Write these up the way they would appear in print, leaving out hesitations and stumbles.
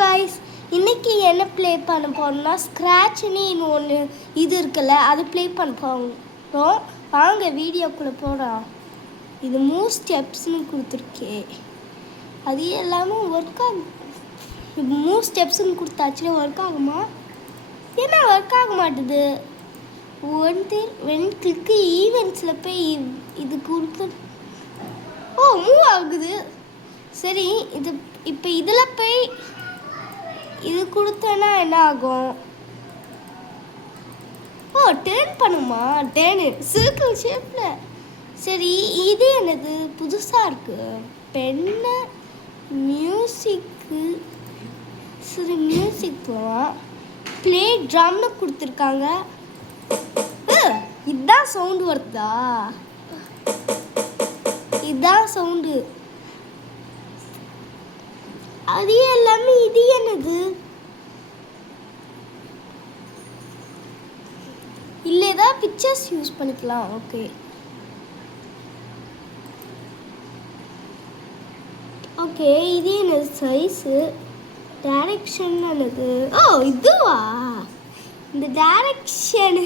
Guys, இன்னைக்கு என்ன play பண்ண போறோம்னா ஸ்க்ராட்ச்னு ஒன்று இது இருக்குல்ல, அது ப்ளே பண்ண போகிறோம். வாங்க வீடியோக்குள்ளே போகிறோம். இது மூவ் ஸ்டெப்ஸ்னு கொடுத்துருக்கே, அது எல்லாமே ஒர்க் ஆகும். இப்போ மூவ் ஸ்டெப்ஸ்னு கொடுத்தாச்சுன்னா ஒர்க் ஆகுமா? ஏன்னா ஒர்க் ஆக மாட்டுது. வென் கிளிக்கு ஈவெண்ட்ஸில் போய் இது கொடுத்து மூவ் ஆகுது. சரி, இது இப்போ இதில் போய் இது கொடுத்தேன்னா என்ன ஆகும்? டேர்ன் பண்ணுமா? டேர்னு சர்க்கிள் ஷேப்பில். சரி, இது என்னது புதுசாக இருக்குது? பென்னு மியூசிக்கு. சரி, மியூசிக் போகலாம். ப்ளே ட்ரம்னு கொடுத்துருக்காங்க. இதுதான் சவுண்டு வருதா? இதுதான் சவுண்டு. அது எல்லாமே இது என்னது? இல்லை, ஏதாவது பிக்சர்ஸ் யூஸ் பண்ணிக்கலாம். ஓகே ஓகே, இது என்னது சைஸு? டைரக்ஷன் என்னது? இதுவா? இந்த டைரக்ஷன்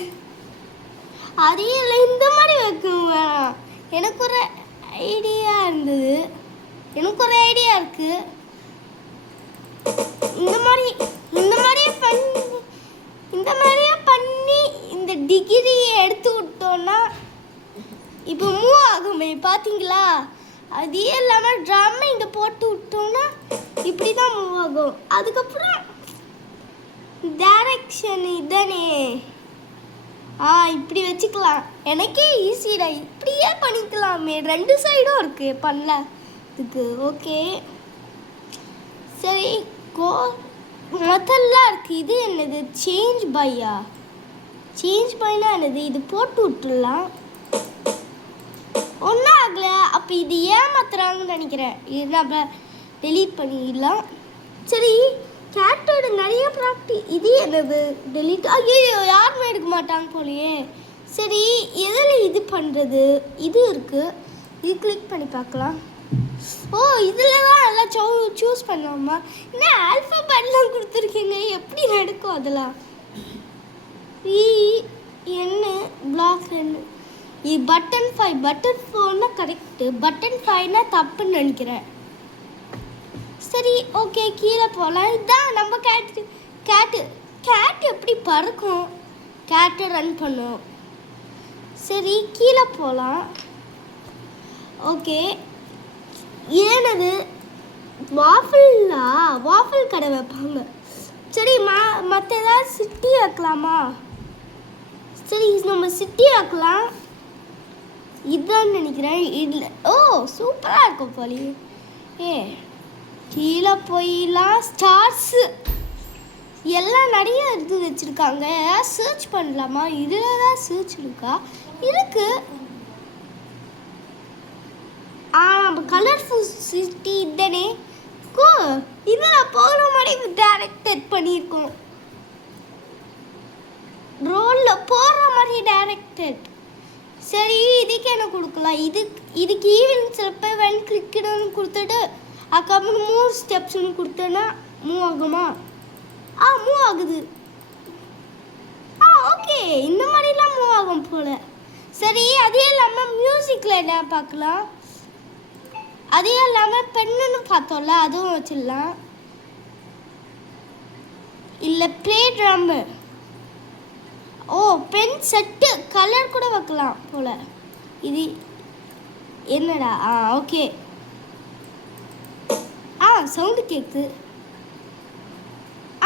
அது இல்லை, இந்த மாதிரி வைக்கும் வேணாம். எனக்கு ஒரு ஐடியா இருந்தது. எனக்கு ஒரு ஐடியா இருக்குது. இந்த மாதிரியே பண்ணி இந்த டிகிரியை எடுத்து விட்டோன்னா இப்போ மூவ் ஆகுமே, பார்த்தீங்களா? அது இல்லாமல் ட்ரம்மை இங்கே போட்டு விட்டோன்னா இப்படி தான் மூவ் ஆகும். அதுக்கப்புறம் டைரக்ஷன் இதானே. இப்படி வச்சுக்கலாம். எனக்கே ஈஸிடா, இப்படியே பண்ணிக்கலாமே. ரெண்டு சைடும் இருக்குது பண்ணல இதுக்கு. ஓகே சரி, மொத்தம்லாம் இருக்குது. இது என்னது? சேஞ்ச் பையா? சேஞ்ச் பைனா என்னது? இது போட்டு விட்டுடலாம். ஒன்றும் ஆகலை. அப்போ இது ஏமாத்துறாங்கன்னு நினைக்கிறேன். இது நம்ம டெலீட் பண்ணிடலாம். சரி, கேட்டோட நிறைய இது என்னது? டெலீட். ஐயோ, யாருமே எடுக்க மாட்டாங்க போலையே. சரி, எதில் இது பண்ணுறது? இது இருக்குது. இது கிளிக் பண்ணி பார்க்கலாம். இதில் தான் எல்லாம் சூஸ் பண்ணலாமா? என்ன ஆல்ஃபபெட்லாம் கொடுத்துருக்கீங்க, எப்படி நடக்கும் அதெல்லாம்? என்ன பிளாக் என்ன? இது பட்டன் 5. பட்டன் 4னா கரெக்டு, பட்டன் 5னா தப்புன்னு நினைக்கிறேன். சரி, ஓகே, கீழே போகலாம். இதுதான் நம்ம கேட்டு எப்படி பறக்கும்? கேட்டு ரன் பண்ணும். சரி, கீழே போகலாம். ஓகே, ஏனது வாஃபிள் கடை வைப்பாங்க. சரி, மற்ற ஏதாவது சிட்டி வைக்கலாமா? சரி, நம்ம சிட்டி வைக்கலாம். இதுதான் நினைக்கிறேன். இதில் சூப்பராக இருக்கும் போலியே. கீழே போயிடலாம். ஸ்டார்ஸு எல்லாம் நிறைய இது வச்சுருக்காங்க. சர்ச் பண்ணலாமா? இதில் தான் சர்ச் இருக்கா? இருக்கு. நம்ம கலர்ஃபுல் சிட்டி தானே. இதில் போகிற மாதிரி டைரக்டட் பண்ணியிருக்கோம். ரோலில் போகிற மாதிரி டைரக்டட். சரி, இதுக்கு என்ன கொடுக்கலாம்? இதுக்கு ஈவெண்ட்ஸில் போய் வென் கிளிக்குன்னு கொடுத்துட்டு அதுக்கப்புறம் மூவ் ஸ்டெப்ஸ்னு கொடுத்தோன்னா மூவ் ஆகுமா? மூவ் ஆகுது. ஓகே, இந்த மாதிரிலாம் மூவ் ஆகும் போல். சரி, அதே இல்லாமல் மியூசிக்கில் என்ன பார்க்கலாம்? அதே இல்லாமல் பெண்ணுன்னு பார்த்தோம்ல, அதுவும் வச்சிடலாம். இல்லை, play drum. Pen set colour கூட வைக்கலாம் போல். இது என்னடா? ஓகே. சவுண்டு கேட்குது.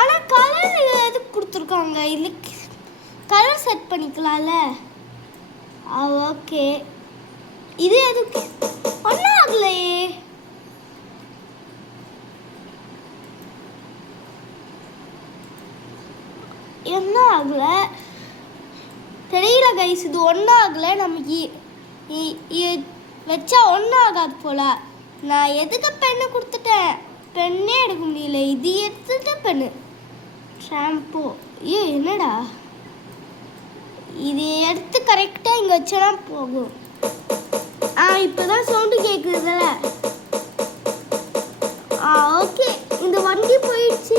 ஆனால் கலர் எதுக்கு கொடுத்துருக்காங்க? இல்லை, கலர் செட் பண்ணிக்கலாம்ல. ஓகே, இது எதுக்கு? ஒன்றும் ஆகலையே. என்ன ஆகலை தெரியல கைஸ். இது ஒன்றும் ஆகலை. நமக்கு வச்சா ஒன்றும் ஆகாது போல். நான் எதுக்கு பெண்ணு கொடுத்துட்டேன்? பெண்ணே எடுக்க முடியல. இது எடுத்துட்டு பெண்ணு ஷாம்பு. என்னடா இது? எடுத்து கரெக்டாக இங்கே வச்சா போகும். இப்போ தான் சவுண்டு கேட்குதுல்ல. ஓகே, இந்த வண்டி போயிடுச்சு.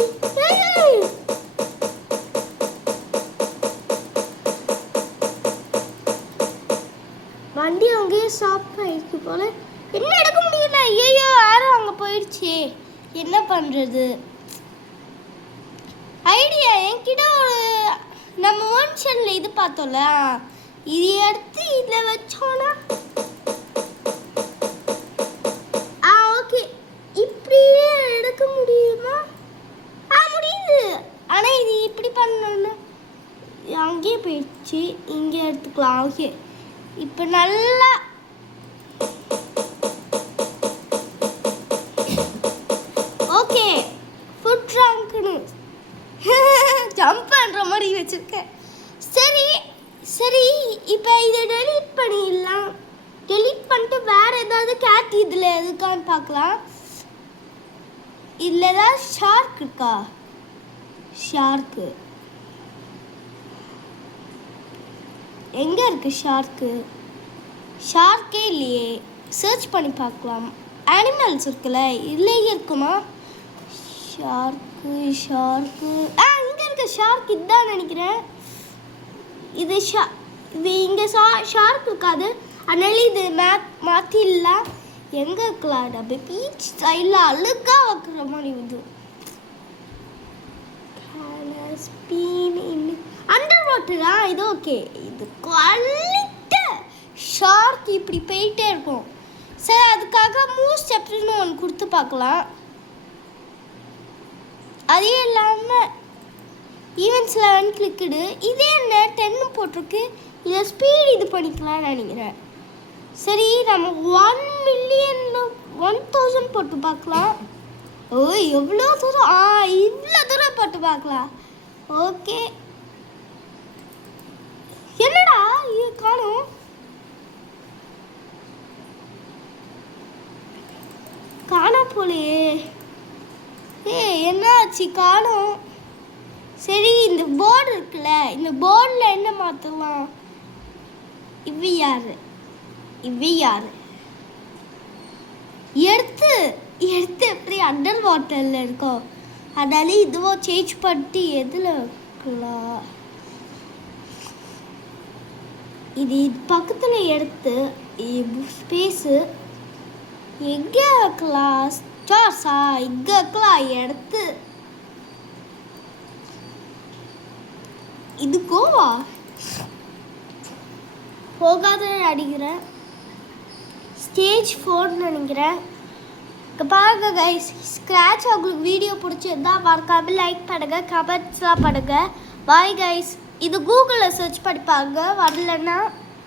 போல. என்ன எடுக்க முடியல. ஐயோ யாரும் அங்கே போயிடுச்சு. என்ன பண்ணுறது? ஐடியா என்கிட்ட ஒரு நம்ம ஒன்ஷனில் இது பார்த்தோம்ல, இது எடுத்து இதில் வச்சோன்னா ஓகே. இப்படியே எடுக்க முடியுமா? முடியுது. ஆனால் இது இப்படி பண்ணணும்னா அங்கேயே போயிடுச்சு. இங்கே எடுத்துக்கலாம். ஓகே, இப்போ நல்லா ஓகே ஃபுட் ட்ராங்க்னு ஜம்ப் பண்ணுற மாதிரி வச்சுருக்கேன். சரி சரி, இப்போ இதை டெலீட் பண்ணிடலாம். டெலீட் பண்ணிட்டு வேறு ஏதாவது கேட் இதில் எதுக்கான்னு பார்க்கலாம். இதில் ஏதாவது ஷார்க் இருக்கா? ஷார்க்கு எங்கே இருக்குது? ஷார்க்கே இல்லையே. சர்ச் பண்ணி பார்க்கலாம். அனிமல்ஸ் இருக்குல்ல, இதுலேயே இருக்குமா? ஷார்க்கு இங்கே இருக்க ஷார்க் இதுதான் நினைக்கிறேன். இது இங்கே ஷார்க் இருக்காது. அதனால இது மாற்றிடலாம். எங்கே இருக்கலாம்? டபுள் பீச் சைடில் அழுக்காக வைக்கிற மாதிரி இது. அண்டர் வாட்டரா? இது ஓகே. இது குவாலிட்டி ஷார்க் இப்படி போயிட்டே இருக்கும். சரி, அதுக்காக மூவ் ஸ்டெப்ஸ்னு ஒன்று கொடுத்து பார்க்கலாம். அதே இல்லாமல் ஈவென்ட்ஸ் 11 கிளிக்குடு. இதே என்ன 10 போட்டிருக்கு. இதை ஸ்பீட் இது பண்ணிக்கலாம்னு நினைக்கிறேன். சரி, நம்ம 1,000,000 போட்டு பார்க்கலாம். எவ்வளோ தூரம்? இவ்வளோ தூரம் போட்டு பார்க்கலாம். ஓகே. என்னடா இது காணும்? காணா போலையே. என்ன ஆச்சு? காணும். சரி, இந்த போர்டு இருக்குல்ல, இந்த போர்டில் என்ன மாற்றலாம்? இவ்வி யாரு எடுத்து எப்படி அண்டர் வாட்டரில் இருக்கோம். அதனால இதுவும் சேஞ்ச் பண்ணிட்டு எதில் வைக்கலாம்? இது பக்கத்தில் எடுத்து ஸ்பேஸு எங்கே வைக்கலாம்? ஸ்டார்ஸா இங்கே வைக்கலாம். எடுத்து இது கோவா போகாத அடிக்கிறேன். ஸ்டேஜ் 4 நினைக்கிறேன். பாருங்க கைஸ், ஸ்க்ராட்ச் உங்களுக்கு வீடியோ பிடிச்சிருந்தா மறக்காம லைக் பண்ணுங்க, கமெண்ட்ஸ்லாம் பண்ணுங்க. Bye guys. இது கூகுளில் சர்ச் பண்ணி பாருங்க. வரலன்னா